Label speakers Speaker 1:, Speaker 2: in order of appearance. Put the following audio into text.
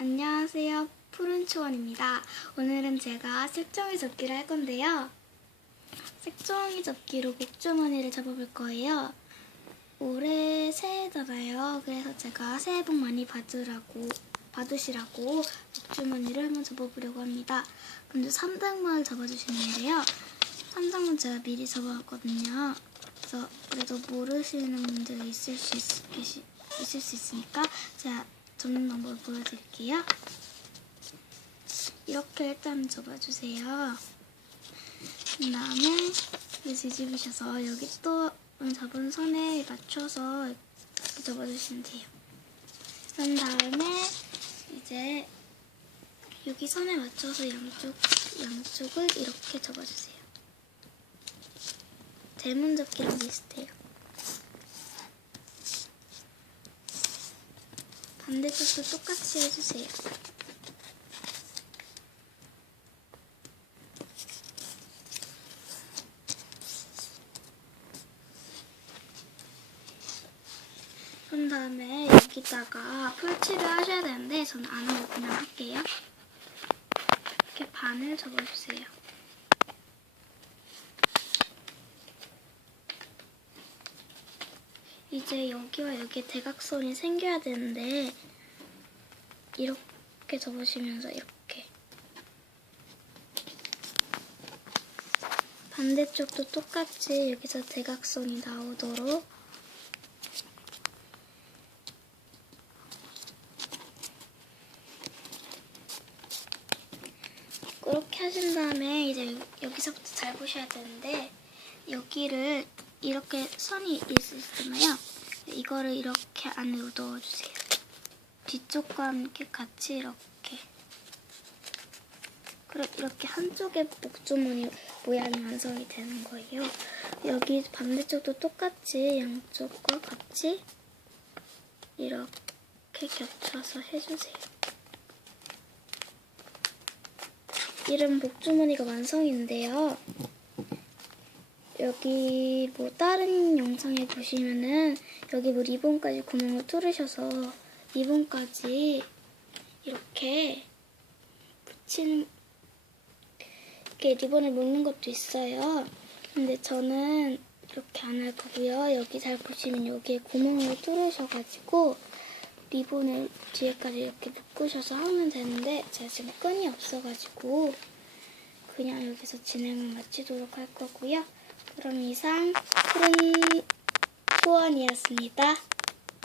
Speaker 1: 안녕하세요. 푸른 초원입니다. 오늘은 제가 색종이 접기를 할 건데요. 색종이 접기로 목주머니를 접어볼 거예요. 올해 새해잖아요. 그래서 제가 새해 복 많이 받으라고 받으시라고 목주머니를 한번 접어보려고 합니다. 먼저 3장만 접어주시는데요. 3장은 제가 미리 접어왔거든요. 그래서 그래도 모르시는 분들 있을 수 있, 있을 수 있으니까 제가 접는 방법을 보여드릴게요. 이렇게 일단 접어주세요. 그 다음에 뒤집으셔서 여기 또 잡은 선에 맞춰서 접어주시면 돼요. 그런 다음에 이제 여기 선에 맞춰서 양쪽, 양쪽을 이렇게 접어주세요. 대문 접기랑 비슷해요. 반대쪽도 똑같이 해주세요. 그런 다음에 여기다가 풀칠을 하셔야 되는데 저는 안 하고 그냥 할게요. 이렇게 반을 접어주세요. 이제 여기와 여기 대각선이 생겨야 되는데 이렇게 접으시면서 이렇게 반대쪽도 똑같이 여기서 대각선이 나오도록 그렇게 하신 다음에 이제 여기서부터 잘 보셔야 되는데 여기를 이렇게 선이 있으시잖아요. 이거를 이렇게 안으로 넣어주세요. 뒤쪽과 함께 같이 이렇게 그럼 이렇게 한쪽에 목주머니 모양이 완성이 되는 거예요. 여기 반대쪽도 똑같이 양쪽과 같이 이렇게 겹쳐서 해주세요. 이런 목주머니가 완성인데요. 여기 뭐 다른 영상에 보시면은 여기 뭐 리본까지 구멍을 뚫으셔서 리본까지 이렇게 붙이는 이렇게 리본을 묶는 것도 있어요. 근데 저는 이렇게 안 할 거고요. 여기 잘 보시면 여기에 구멍을 뚫으셔가지고 리본을 뒤에까지 이렇게 묶으셔서 하면 되는데 제가 지금 끈이 없어가지고 그냥 여기서 진행을 마치도록 할 거고요. 그럼 이상 푸른 소원이었습니다.